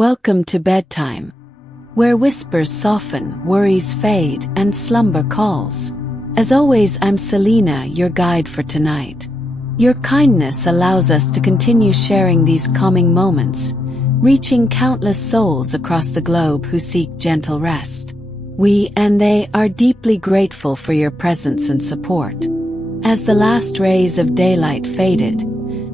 Welcome to Bedtime, where whispers soften, worries fade, and slumber calls. As always, I'm Selena, your guide for tonight. Your kindness allows us to continue sharing these calming moments, reaching countless souls across the globe who seek gentle rest. We and they are deeply grateful for your presence and support. As the last rays of daylight faded,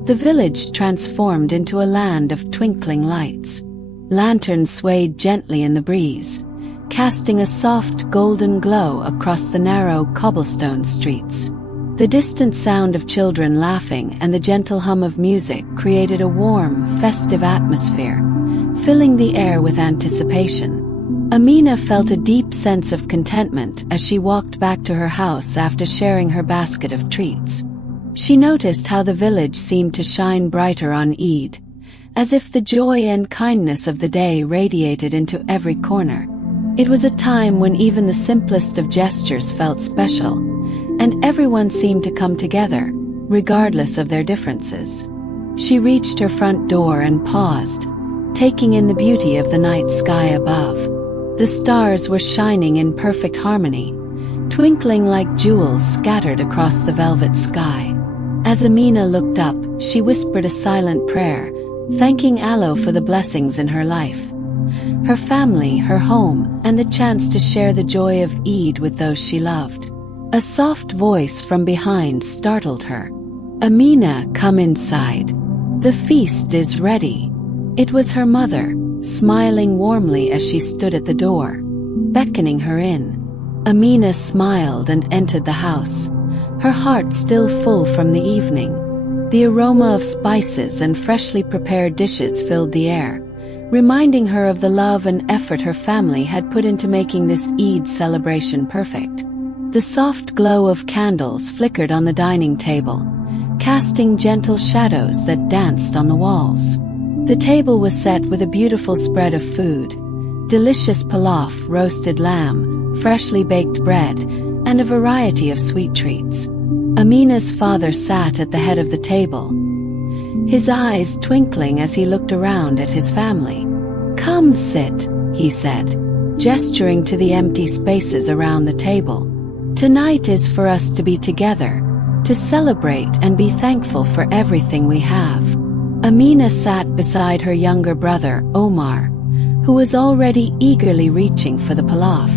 the village transformed into a land of twinkling lights. Lanterns swayed gently in the breeze, casting a soft golden glow across the narrow cobblestone streets. The distant sound of children laughing and the gentle hum of music created a warm, festive atmosphere, filling the air with anticipation. Amina felt a deep sense of contentment as she walked back to her house after sharing her basket of treats. She noticed how the village seemed to shine brighter on Eid, as if the joy and kindness of the day radiated into every corner. It was a time when even the simplest of gestures felt special, and everyone seemed to come together, regardless of their differences. She reached her front door and paused, taking in the beauty of the night sky above. The stars were shining in perfect harmony, twinkling like jewels scattered across the velvet sky. As Amina looked up, she whispered a silent prayer, thanking Allah for the blessings in her life, her family, her home, and the chance to share the joy of Eid with those she loved. A soft voice from behind startled her. "Amina, come inside. The feast is ready." It was her mother, smiling warmly as she stood at the door, beckoning her in. Amina smiled and entered the house, her heart still full from the evening. The aroma of spices and freshly prepared dishes filled the air, reminding her of the love and effort her family had put into making this Eid celebration perfect. The soft glow of candles flickered on the dining table, casting gentle shadows that danced on the walls. The table was set with a beautiful spread of food, delicious pilaf, roasted lamb, freshly baked bread, and a variety of sweet treats. Amina's father sat at the head of the table, his eyes twinkling as he looked around at his family. "Come sit," he said, gesturing to the empty spaces around the table. "Tonight is for us to be together, to celebrate and be thankful for everything we have." Amina sat beside her younger brother, Omar, who was already eagerly reaching for the pilaf.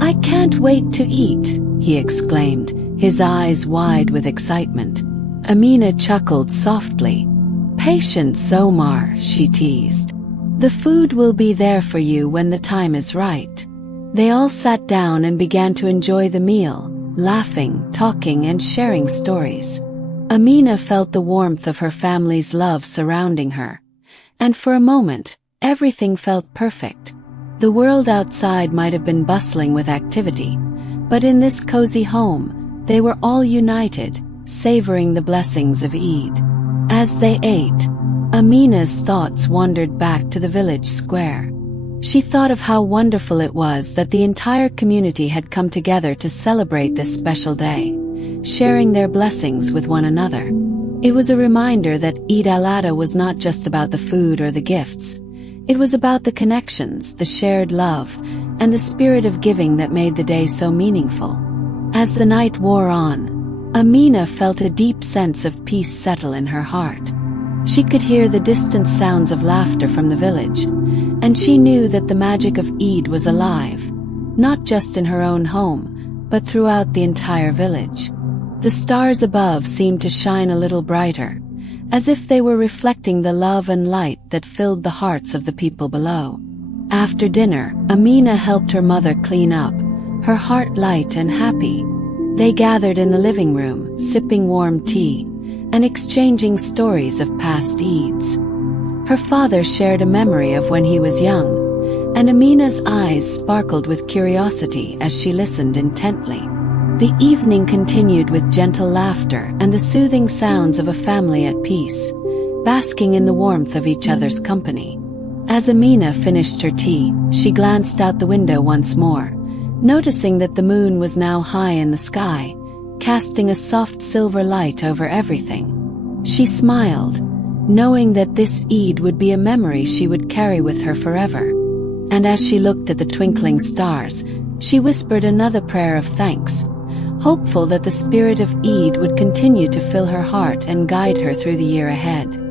"I can't wait to eat," he exclaimed, his eyes wide with excitement. Amina chuckled softly. "Patience, Omar," she teased. "The food will be there for you when the time is right." They all sat down and began to enjoy the meal, laughing, talking, and sharing stories. Amina felt the warmth of her family's love surrounding her, and for a moment, everything felt perfect. The world outside might have been bustling with activity, but in this cozy home, they were all united, savoring the blessings of Eid. As they ate, Amina's thoughts wandered back to the village square. She thought of how wonderful it was that the entire community had come together to celebrate this special day, sharing their blessings with one another. It was a reminder that Eid Al-Adha was not just about the food or the gifts. It was about the connections, the shared love, and the spirit of giving that made the day so meaningful. As the night wore on, Amina felt a deep sense of peace settle in her heart. She could hear the distant sounds of laughter from the village, and she knew that the magic of Eid was alive, not just in her own home, but throughout the entire village. The stars above seemed to shine a little brighter, as if they were reflecting the love and light that filled the hearts of the people below. After dinner, Amina helped her mother clean up, her heart light and happy. They gathered in the living room, sipping warm tea, and exchanging stories of past Eids. Her father shared a memory of when he was young, and Amina's eyes sparkled with curiosity as she listened intently. The evening continued with gentle laughter and the soothing sounds of a family at peace, basking in the warmth of each other's company. As Amina finished her tea, she glanced out the window once more, noticing that the moon was now high in the sky, casting a soft silver light over everything. She smiled, knowing that this Eid would be a memory she would carry with her forever. And as she looked at the twinkling stars, she whispered another prayer of thanks, hopeful that the spirit of Eid would continue to fill her heart and guide her through the year ahead.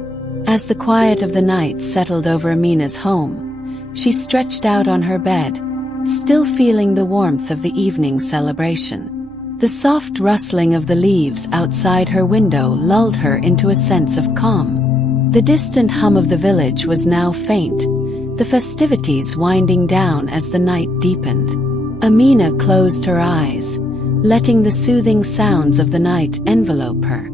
As the quiet of the night settled over Amina's home, she stretched out on her bed, still feeling the warmth of the evening celebration. The soft rustling of the leaves outside her window lulled her into a sense of calm. The distant hum of the village was now faint, the festivities winding down as the night deepened. Amina closed her eyes, letting the soothing sounds of the night envelope her.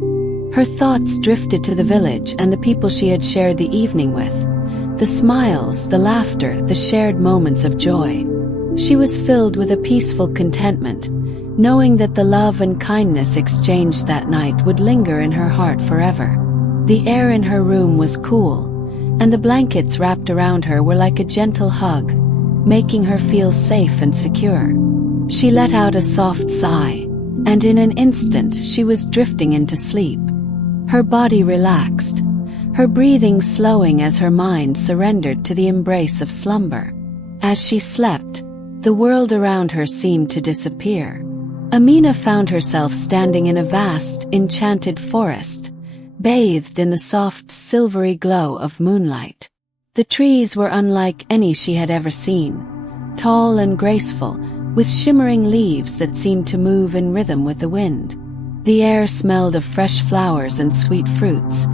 Her thoughts drifted to the village and the people she had shared the evening with, the smiles, the laughter, the shared moments of joy. She was filled with a peaceful contentment, knowing that the love and kindness exchanged that night would linger in her heart forever. The air in her room was cool, and the blankets wrapped around her were like a gentle hug, making her feel safe and secure. She let out a soft sigh, and in an instant she was drifting into sleep. Her body relaxed, her breathing slowing as her mind surrendered to the embrace of slumber. As she slept, the world around her seemed to disappear. Amina found herself standing in a vast, enchanted forest, bathed in the soft, silvery glow of moonlight. The trees were unlike any she had ever seen, tall and graceful, with shimmering leaves that seemed to move in rhythm with the wind. The air smelled of fresh flowers and sweet fruits,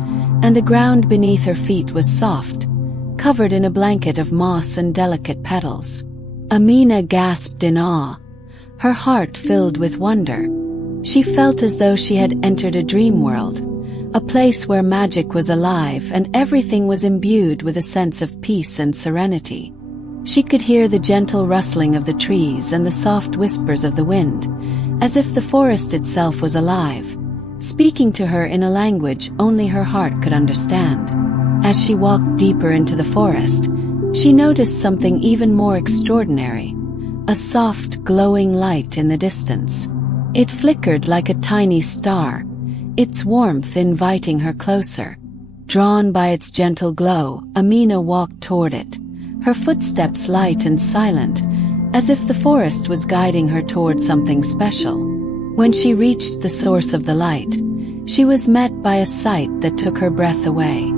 and the ground beneath her feet was soft, covered in a blanket of moss and delicate petals. Amina gasped in awe, her heart filled with wonder. She felt as though she had entered a dream world, a place where magic was alive and everything was imbued with a sense of peace and serenity. She could hear the gentle rustling of the trees and the soft whispers of the wind, as if the forest itself was alive, speaking to her in a language only her heart could understand. As she walked deeper into the forest, she noticed something even more extraordinary, a soft, glowing light in the distance. It flickered like a tiny star, its warmth inviting her closer. Drawn by its gentle glow, Amina walked toward it, her footsteps light and silent, as if the forest was guiding her toward something special. When she reached the source of the light, she was met by a sight that took her breath away.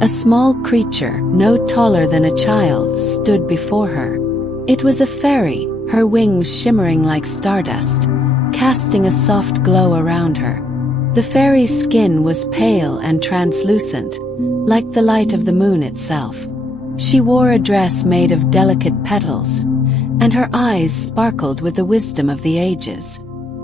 A small creature, no taller than a child, stood before her. It was a fairy, her wings shimmering like stardust, casting a soft glow around her. The fairy's skin was pale and translucent, like the light of the moon itself. She wore a dress made of delicate petals, and her eyes sparkled with the wisdom of the ages.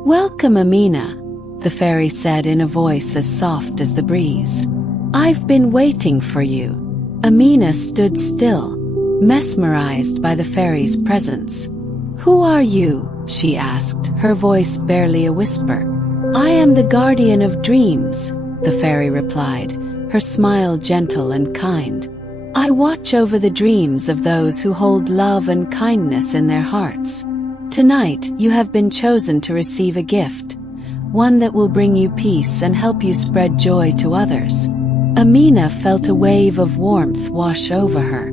"Welcome, Amina," the fairy said in a voice as soft as the breeze. "I've been waiting for you." Amina stood still, mesmerized by the fairy's presence. "Who are you?" she asked, her voice barely a whisper. "I am the guardian of dreams," the fairy replied, her smile gentle and kind. "I watch over the dreams of those who hold love and kindness in their hearts. Tonight, you have been chosen to receive a gift, one that will bring you peace and help you spread joy to others." Amina felt a wave of warmth wash over her.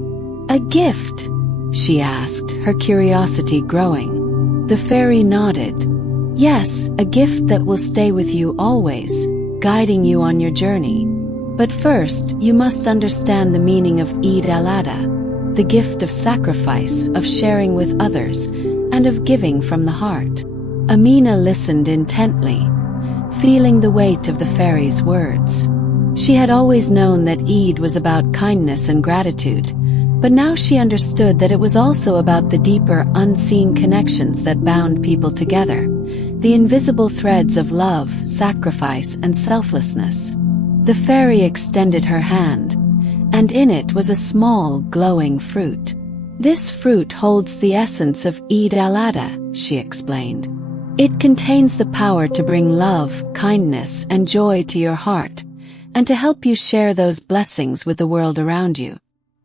"A gift?" she asked, her curiosity growing. The fairy nodded. "Yes, a gift that will stay with you always, guiding you on your journey. But first, you must understand the meaning of Eid Al-Adha, the gift of sacrifice, of sharing with others, and of giving from the heart." Amina listened intently, feeling the weight of the fairy's words. She had always known that Eid was about kindness and gratitude, but now she understood that it was also about the deeper, unseen connections that bound people together, the invisible threads of love, sacrifice, and selflessness. The fairy extended her hand, and in it was a small, glowing fruit. "This fruit holds the essence of Eid Al-Adha," she explained. "It contains the power to bring love, kindness, and joy to your heart, and to help you share those blessings with the world around you.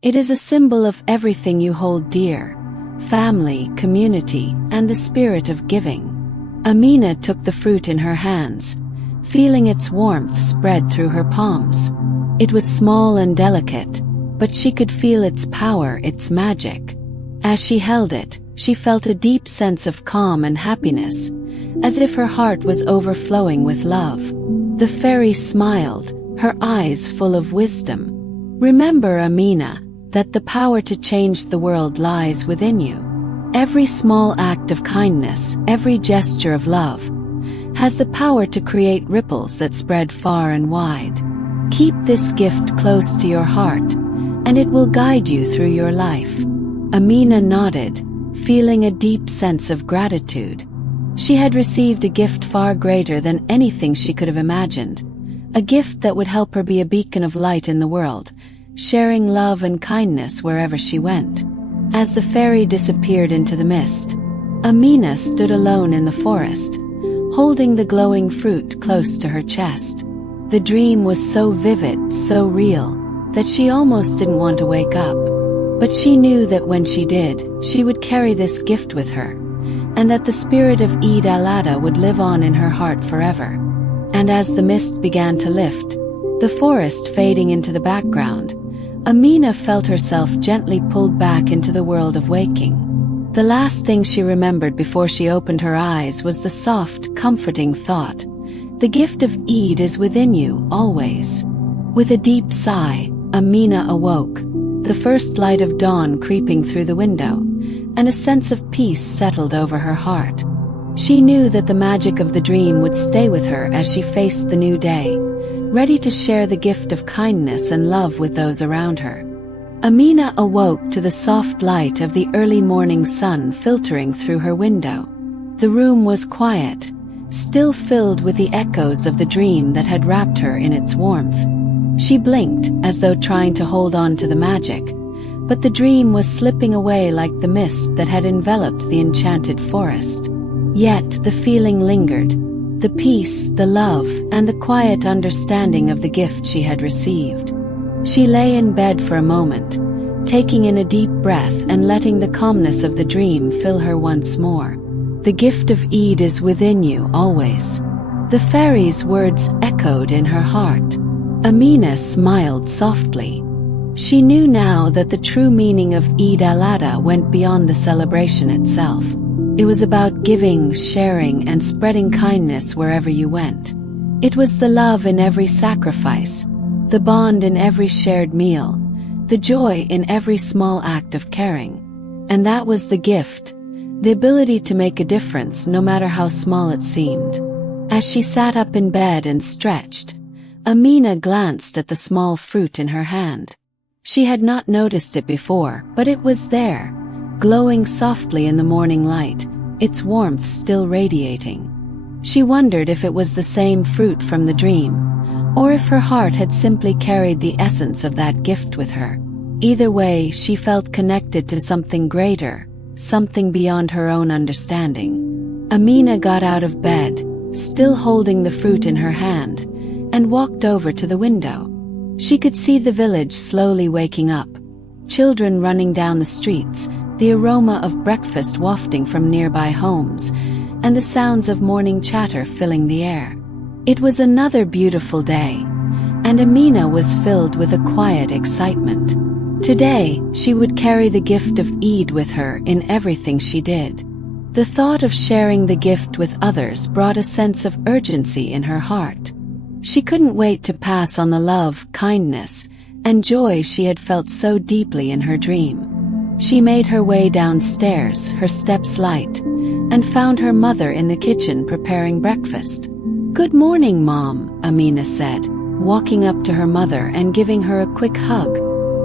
It is a symbol of everything you hold dear: family, community, and the spirit of giving." Amina took the fruit in her hands, feeling its warmth spread through her palms. It was small and delicate, but she could feel its power, its magic. As she held it, she felt a deep sense of calm and happiness, as if her heart was overflowing with love. The fairy smiled, her eyes full of wisdom. Remember, Amina, that the power to change the world lies within you. Every small act of kindness, every gesture of love, has the power to create ripples that spread far and wide. Keep this gift close to your heart, and it will guide you through your life. Amina nodded, feeling a deep sense of gratitude. She had received a gift far greater than anything she could have imagined, a gift that would help her be a beacon of light in the world, sharing love and kindness wherever she went. As the fairy disappeared into the mist, Amina stood alone in the forest, holding the glowing fruit close to her chest. The dream was so vivid, so real, that she almost didn't want to wake up. But she knew that when she did, she would carry this gift with her, and that the spirit of Eid Al-Adha would live on in her heart forever. And as the mist began to lift, the forest fading into the background, Amina felt herself gently pulled back into the world of waking. The last thing she remembered before she opened her eyes was the soft, comforting thought, "The gift of Eid is within you, always." With a deep sigh, Amina awoke, the first light of dawn creeping through the window, and a sense of peace settled over her heart. She knew that the magic of the dream would stay with her as she faced the new day, ready to share the gift of kindness and love with those around her. Amina awoke to the soft light of the early morning sun filtering through her window. The room was quiet, still filled with the echoes of the dream that had wrapped her in its warmth. She blinked, as though trying to hold on to the magic, but the dream was slipping away like the mist that had enveloped the enchanted forest. Yet the feeling lingered, the peace, the love, and the quiet understanding of the gift she had received. She lay in bed for a moment, taking in a deep breath and letting the calmness of the dream fill her once more. "The gift of Eid is within you, always." The fairy's words echoed in her heart. Amina smiled softly. She knew now that the true meaning of Eid Al-Adha went beyond the celebration itself. It was about giving, sharing, and spreading kindness wherever you went. It was the love in every sacrifice, the bond in every shared meal, the joy in every small act of caring. And that was the gift, the ability to make a difference no matter how small it seemed. As she sat up in bed and stretched, Amina glanced at the small fruit in her hand. She had not noticed it before, but it was there, glowing softly in the morning light, its warmth still radiating. She wondered if it was the same fruit from the dream, or if her heart had simply carried the essence of that gift with her. Either way, she felt connected to something greater, something beyond her own understanding. Amina got out of bed, still holding the fruit in her hand, and walked over to the window. She could see the village slowly waking up, children running down the streets, the aroma of breakfast wafting from nearby homes, and the sounds of morning chatter filling the air. It was another beautiful day, and Amina was filled with a quiet excitement. Today, she would carry the gift of Eid with her in everything she did. The thought of sharing the gift with others brought a sense of urgency in her heart. She couldn't wait to pass on the love, kindness, and joy she had felt so deeply in her dream. She made her way downstairs, her steps light, and found her mother in the kitchen preparing breakfast. "Good morning, Mom," Amina said, walking up to her mother and giving her a quick hug.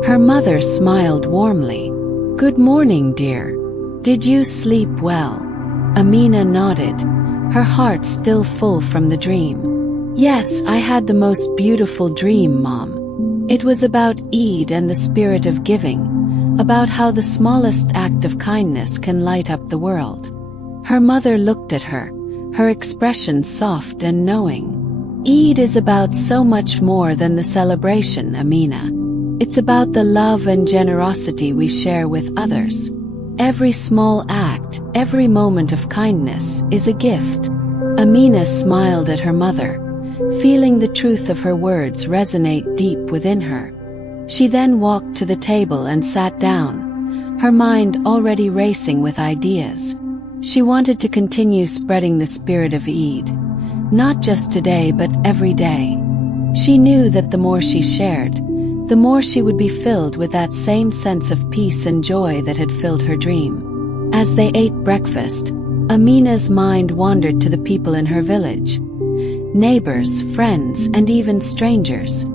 Her mother smiled warmly. "Good morning, dear. Did you sleep well?" Amina nodded, her heart still full from the dream. "Yes, I had the most beautiful dream, Mom. It was about Eid and the spirit of giving, about how the smallest act of kindness can light up the world." Her mother looked at her, her expression soft and knowing. "Eid is about so much more than the celebration, Amina. It's about the love and generosity we share with others. Every small act, every moment of kindness is a gift." Amina smiled at her mother, feeling the truth of her words resonate deep within her. She then walked to the table and sat down, her mind already racing with ideas. She wanted to continue spreading the spirit of Eid, not just today but every day. She knew that the more she shared, the more she would be filled with that same sense of peace and joy that had filled her dream. As they ate breakfast, Amina's mind wandered to the people in her village. Neighbors, friends, and even strangers.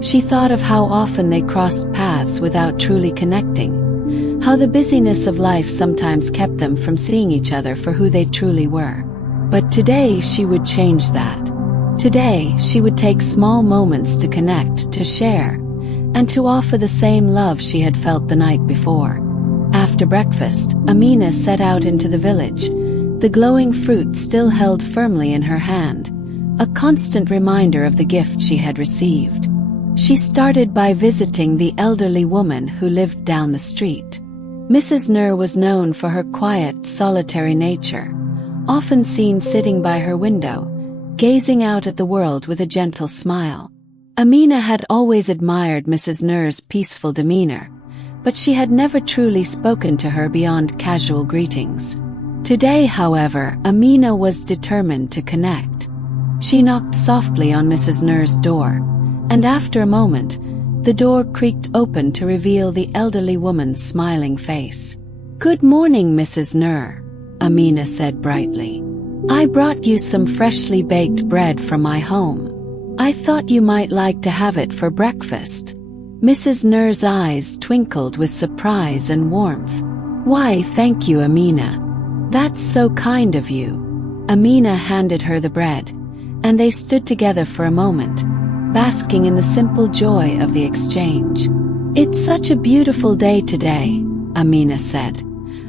She thought of how often they crossed paths without truly connecting, how the busyness of life sometimes kept them from seeing each other for who they truly were. But today she would change that. Today she would take small moments to connect, to share, and to offer the same love she had felt the night before. After breakfast, Amina set out into the village, the glowing fruit still held firmly in her hand, a constant reminder of the gift she had received. She started by visiting the elderly woman who lived down the street. Mrs. Nur was known for her quiet, solitary nature, often seen sitting by her window, gazing out at the world with a gentle smile. Amina had always admired Mrs. Nur's peaceful demeanor, but she had never truly spoken to her beyond casual greetings. Today, however, Amina was determined to connect. She knocked softly on Mrs. Nur's door, and after a moment, the door creaked open to reveal the elderly woman's smiling face. "Good morning, Mrs. Nur," Amina said brightly. "I brought you some freshly baked bread from my home. I thought you might like to have it for breakfast." Mrs. Nur's eyes twinkled with surprise and warmth. "Why, thank you, Amina. That's so kind of you." Amina handed her the bread, and they stood together for a moment, basking in the simple joy of the exchange. "It's such a beautiful day today," Amina said,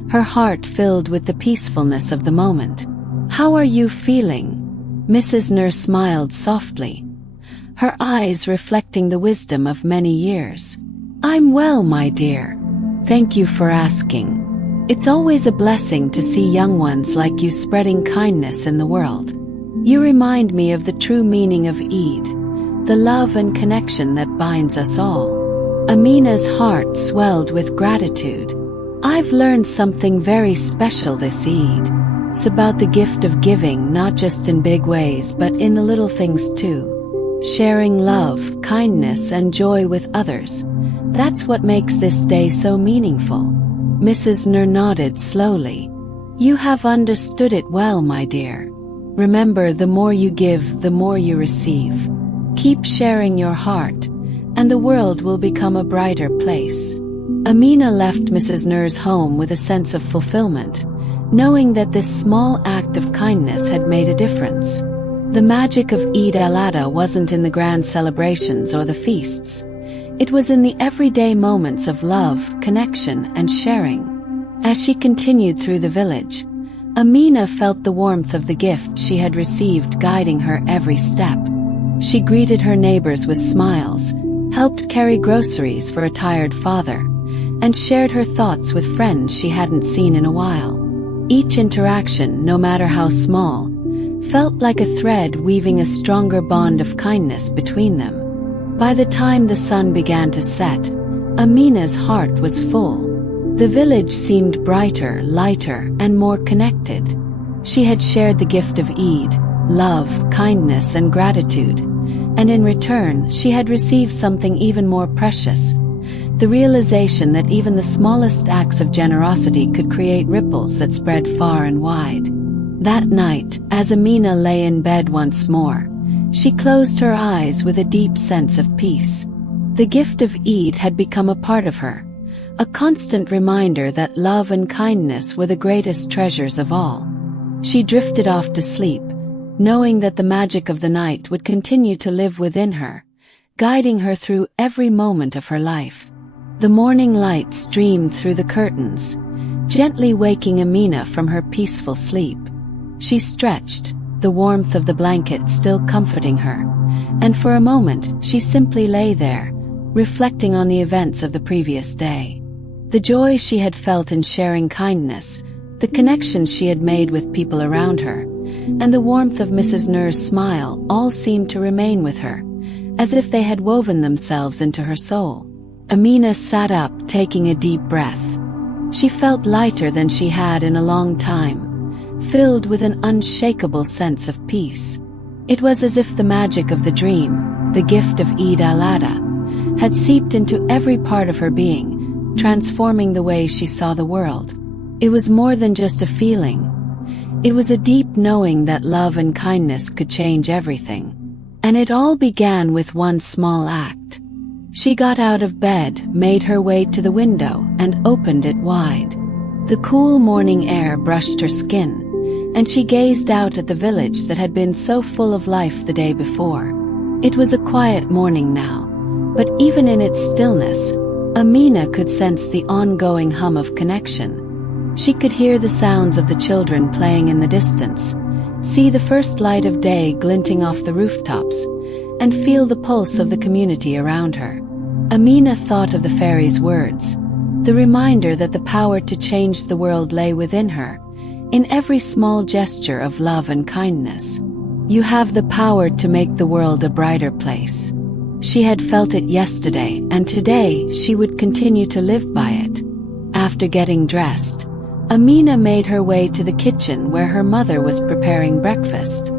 her heart filled with the peacefulness of the moment. "How are you feeling?" Mrs. Nur smiled softly, her eyes reflecting the wisdom of many years. "I'm well, my dear. Thank you for asking. It's always a blessing to see young ones like you spreading kindness in the world. You remind me of the true meaning of Eid, the love and connection that binds us all." Amina's heart swelled with gratitude. "I've learned something very special this Eid. It's about the gift of giving, not just in big ways but in the little things too. Sharing love, kindness, and joy with others. That's what makes this day so meaningful." Mrs. Nur nodded slowly. "You have understood it well, my dear. Remember, the more you give, the more you receive. Keep sharing your heart, and the world will become a brighter place." Amina left Mrs. Nur's home with a sense of fulfillment, knowing that this small act of kindness had made a difference. The magic of Eid Al-Adha wasn't in the grand celebrations or the feasts. It was in the everyday moments of love, connection, and sharing. As she continued through the village, Amina felt the warmth of the gift she had received guiding her every step. She greeted her neighbors with smiles, helped carry groceries for a tired father, and shared her thoughts with friends she hadn't seen in a while. Each interaction, no matter how small, felt like a thread weaving a stronger bond of kindness between them. By the time the sun began to set, Amina's heart was full. The village seemed brighter, lighter, and more connected. She had shared the gift of Eid, love, kindness, and gratitude, and in return she had received something even more precious: the realization that even the smallest acts of generosity could create ripples that spread far and wide. That night, as Amina lay in bed once more, she closed her eyes with a deep sense of peace. The gift of Eid had become a part of her, a constant reminder that love and kindness were the greatest treasures of all. She drifted off to sleep, knowing that the magic of the night would continue to live within her, guiding her through every moment of her life. The morning light streamed through the curtains, gently waking Amina from her peaceful sleep. She stretched, the warmth of the blanket still comforting her, and for a moment she simply lay there, reflecting on the events of the previous day. The joy she had felt in sharing kindness, the connections she had made with people around her, and the warmth of Mrs. Nur's smile all seemed to remain with her, as if they had woven themselves into her soul. Amina sat up, taking a deep breath. She felt lighter than she had in a long time, filled with an unshakable sense of peace. It was as if the magic of the dream, the gift of Eid Al-Adha, had seeped into every part of her being, transforming the way she saw the world. It was more than just a feeling. It was a deep knowing that love and kindness could change everything. And it all began with one small act. She got out of bed, made her way to the window, and opened it wide. The cool morning air brushed her skin, and she gazed out at the village that had been so full of life the day before. It was a quiet morning now, but even in its stillness, Amina could sense the ongoing hum of connection. She could hear the sounds of the children playing in the distance, see the first light of day glinting off the rooftops, and feel the pulse of the community around her. Amina thought of the fairy's words, the reminder that the power to change the world lay within her, in every small gesture of love and kindness. You have the power to make the world a brighter place. She had felt it yesterday, and today she would continue to live by it. After getting dressed, Amina made her way to the kitchen where her mother was preparing breakfast.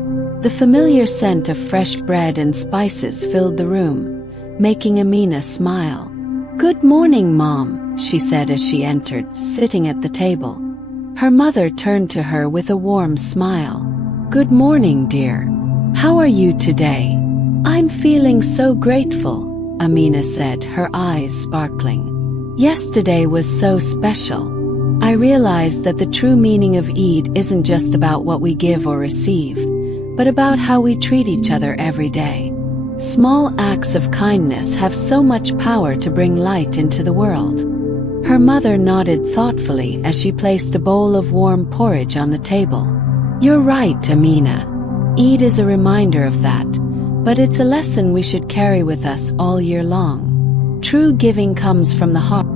The familiar scent of fresh bread and spices filled the room, making Amina smile. "Good morning, Mom," she said as she entered, sitting at the table. Her mother turned to her with a warm smile. "Good morning, dear. How are you today?" "I'm feeling so grateful," Amina said, her eyes sparkling. "Yesterday was so special. I realized that the true meaning of Eid isn't just about what we give or receive, but about how we treat each other every day. Small acts of kindness have so much power to bring light into the world." Her mother nodded thoughtfully as she placed a bowl of warm porridge on the table. "You're right, Amina. Eid is a reminder of that, but it's a lesson we should carry with us all year long. True giving comes from the heart."